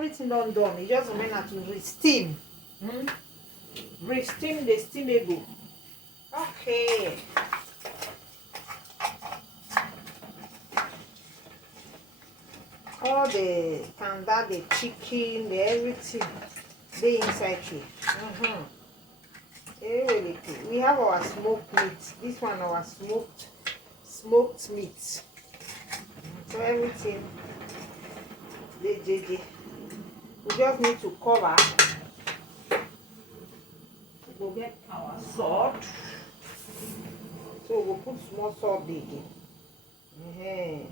Everything done done. It just remain to re-steam. Re-steam the steamable. Okay. All the tanda, the chicken, the everything, they inside here. We have our smoked meat. This one our smoked meat. So everything they. We just need to cover. We'll get our salt. So we'll put small salt again.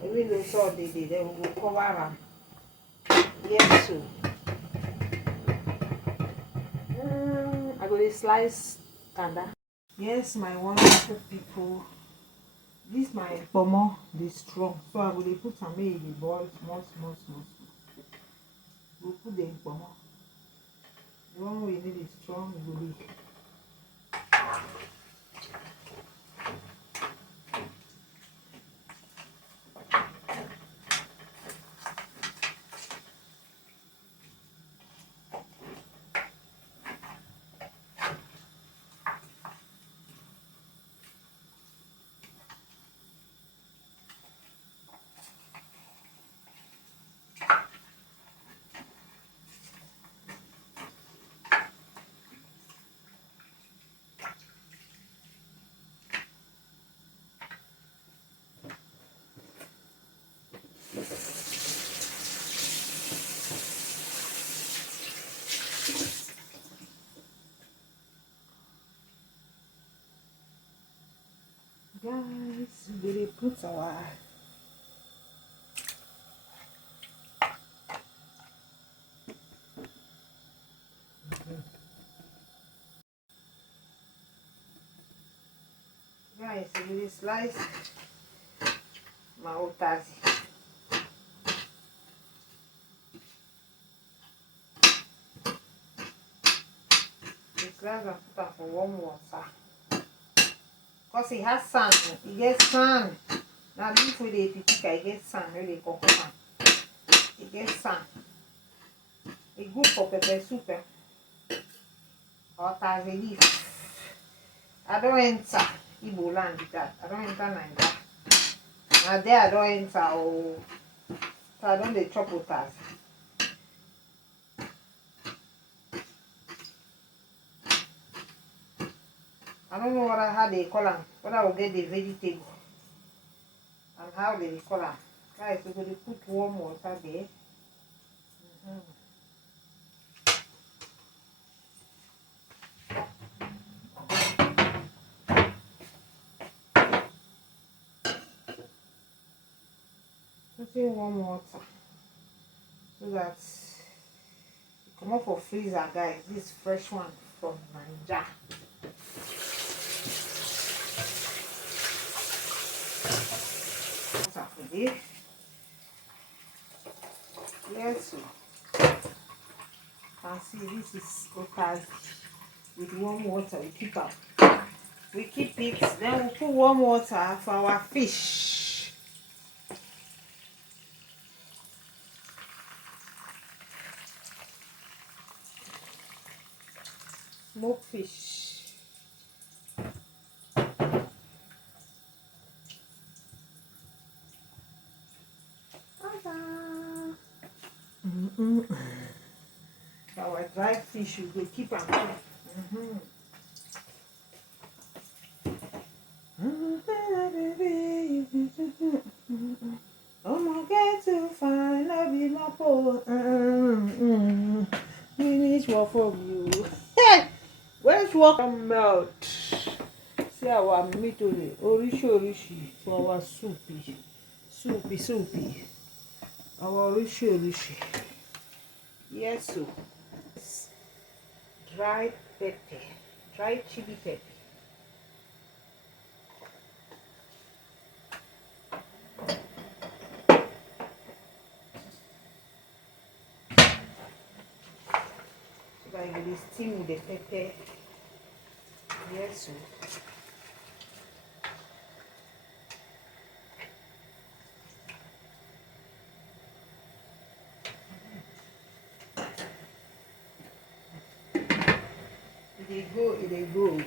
Even though salt then we will cover them. Yes, so I go slice kanda. Yes, my wonderful people. This my pomo, they strong. So I will put some in the boil small. We'll put the pomo. The one we need is strong, we will be. Guys, we put our we slice my otazi. We slice and put am for warm water. Because it has sand, it gets sand. Now leaf with the pitika, it gets sand, really coconut. It gets sand. It's good for pepper soup. Or tazi leaf. I don't enter Igbo land with that. I don't enter Nigeria. Now there I don't enter. Oh, so I don't dey chop otazi. I don't know how they call them. Whether I will get the vegetable and how they call them. Guys, we're going to put warm water there. Putting warm water so that it come up for freezer, guys. This fresh one from Nigeria. Water for this. Yes, you can see this is otazi with warm water. We keep up. We keep it. Then we put warm water for our fish. Smoked fish. Our dry fish, we will keep am. Get to find a be my poor. Finish work from you. Hey, where's work melt? See our meat only. Orishi for our soupy. Our orishi. Yes, so dry pepper, dry chili pepper. So I will steam the pepper. Yes, so. dey go.